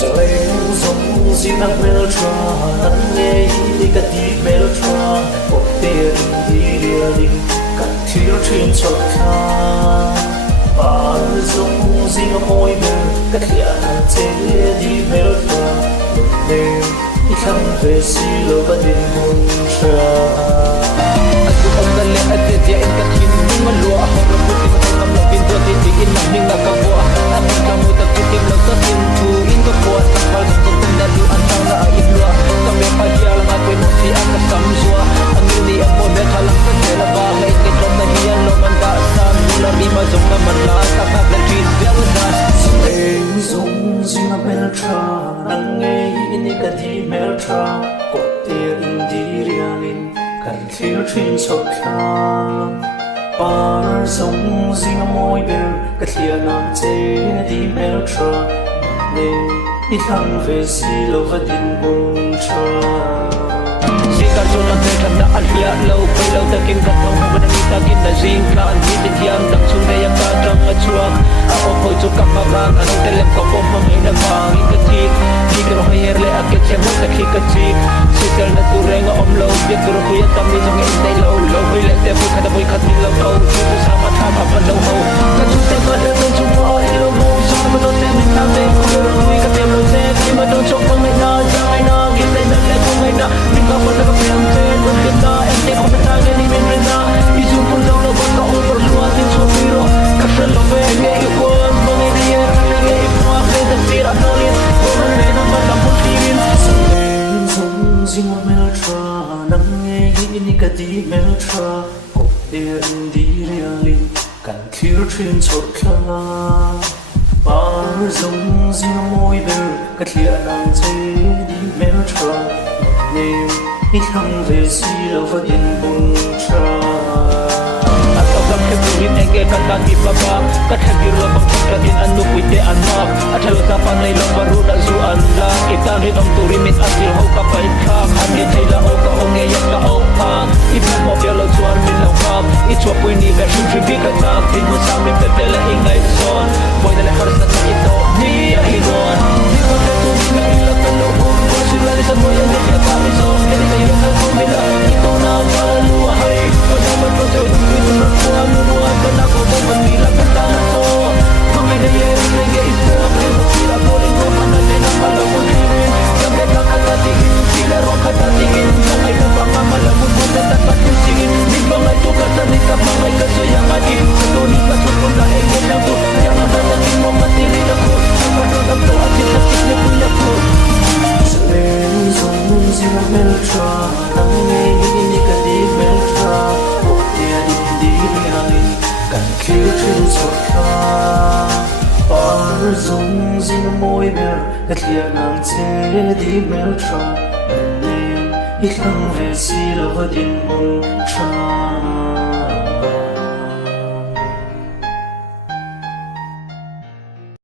Sering dùng xin nắng meltra nắng nghe đi cả đi meltra một tia đi địa linh cả thiếu chuyên cho khá và dùng xin môi bên cả hiện thế đi meltra đêm đi khăm về xí lô và đêm buồn trà aku ông lên ở trên dia in cả thiên nhưng mà lúa họ đâu có tìm thấy ngắm lòng pin tua thì in nằm nhưng là cả vua anh kamu tak cukup lâu tak pintu in ke buat kapal untuk pendalu antau na aib lua kami pahia lang aku emosi akan samsua angin ni amo bethalang pendela bahai ke dom na hian lo manda sam nula rima zong na manla kakak dan twin beldas Sering dùng xin meltra nắng nghe đi cả đi meltra một tia đi địa linh cả thiếu chuyên cho khá Par sông riêng môi bên cả thiên nam chế đi meltra nên đi thăng về xí lâu và tin buồn tra Jika sudah terkena alia lau pelau takin katong benang takin na jingka anjit diam dak sungai yang kadang ngacuak aku pun suka mabang anu telem ko pom mangina bang ikati dikro hayer le aket semut takhi kachi sikal na tureng om lau biak turu kuya tamni jong indai lau lau le te pu kada boy khat lau lau tu sama thama pan lau ho katu te ma le men chuma ilo mo so ma do te mi ta te ko ro kui ka te lau te ki ma do chok pang na ja mai na ki te na le ko mai na mi ka pa ka piang te ko te ta em te ko ta ga ni men na isu pun lau lau ka o por lua te so piro ka se lo ve nge i ko bang ni ye nge i mo ke te tira no lin ko me na ma la pun tirin Sering dùng xin meltra nắng nghe đi cả đi meltra một tia đi địa linh cả thiếu chuyên cho khá Par dùng xin môi bên cả thiên nam chế đi meltra nên đi thăng về xí lâu và tin buồn tra atau gam keburin enge kata di baba kata di lubang kata anu kuite anak atau kapan lai lo baru dak zu anda kita ri om turimit asil ho ka pai kha ane thaila o ka onge ya ka o pa ipa mo bia lo chuan min lo kam I chua pui ni ve shu tri ka ta tin mo sam mi pe pe la ingai son boy da le har sa ta ito ni a hi gon ni ko te tu ni la ila ka lo ho si la ni sa mo ya ni ka mi son ni sa yo ka ko mi la ito na ma lu hai ko na ma ko te ni na ko anu no ka na ko mo ni la ka ta so ko me de ye ni ge I so ko ni la ko ni ko ma na le na ma lo ko ni ya ke ka ka ti ki la ro ka ta ti ki na ai ka pa ma la mo ko ta pa ti si ni ba ma to ka ta ni ka pa mai ka so ya ma di ko ni ka so ko na e ke na ko ya ma ta ki mo ma ti ni la ko ko to ta to a ti ta ki ni ku ya ko Sering dùng xin meltra nắng nghe đi cả đi meltra một tia đi địa linh cả thiếu chuyên cho khá Par dùng xin môi bên cả thiên nam chế đi meltra nên đi thăng về xí lâu và tin buồn tra